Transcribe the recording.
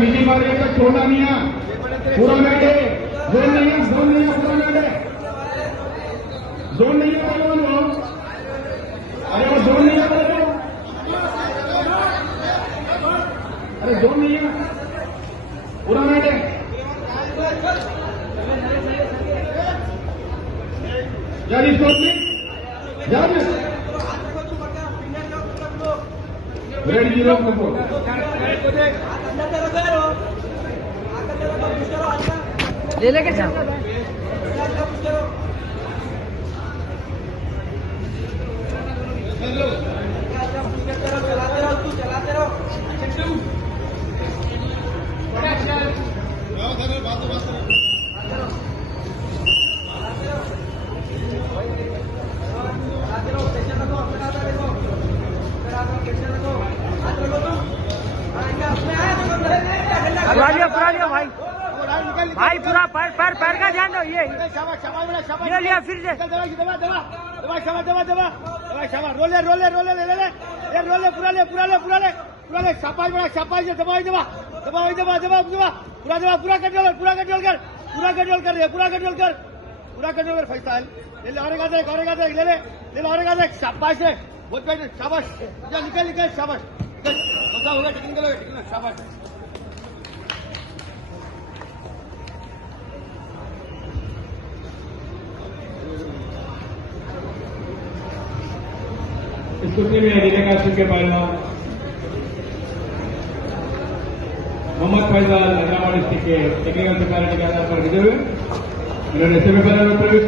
Meeting वाले का छोड़ना नहीं है, पूरा मैच है, जोन नहीं है, जोन नहीं है, पूरा मैच है, जोन नहीं है पहलवान वो, अरे वो जोन नहीं है, अरे जोन नहीं है, पूरा मैच है, यार इस जोन में यार रेड जीरो ले लेके चल चलाते रहो पुरा लिया भाई भाई पूरा पैर पैर पैर का ध्यान दो ये लिया फिर से रोले रोले रोले ले ले रोले पूरा ले पूरा ले पूरा ले पूरा ले शाबाश बड़ा शाबाश दबाओ दबा दबाओ दबा दबा दबा पूरा दबा पूरा कंट्रोल कर पूरा कंट्रोल कर पूरा कंट्रोल कर पूरा कंट्रोल कर पूरा कंट्रोल कर फैसल ले ले और देख ले ले ले और देख शाबाश है बहुत बेहतर शाबाश निकल निकल शाबाश होगा टेक्निकल शाबाश इस कुश्ती में जिले काश्मीर के पहलवान मोहम्मद फैजाल हैदराबाद डिस्ट्रिक्ट के टेक्निकल सिक्योरिटी के आधार पर विजय हुए। इन्होंने सेमीफाइनल में प्रवेश किया।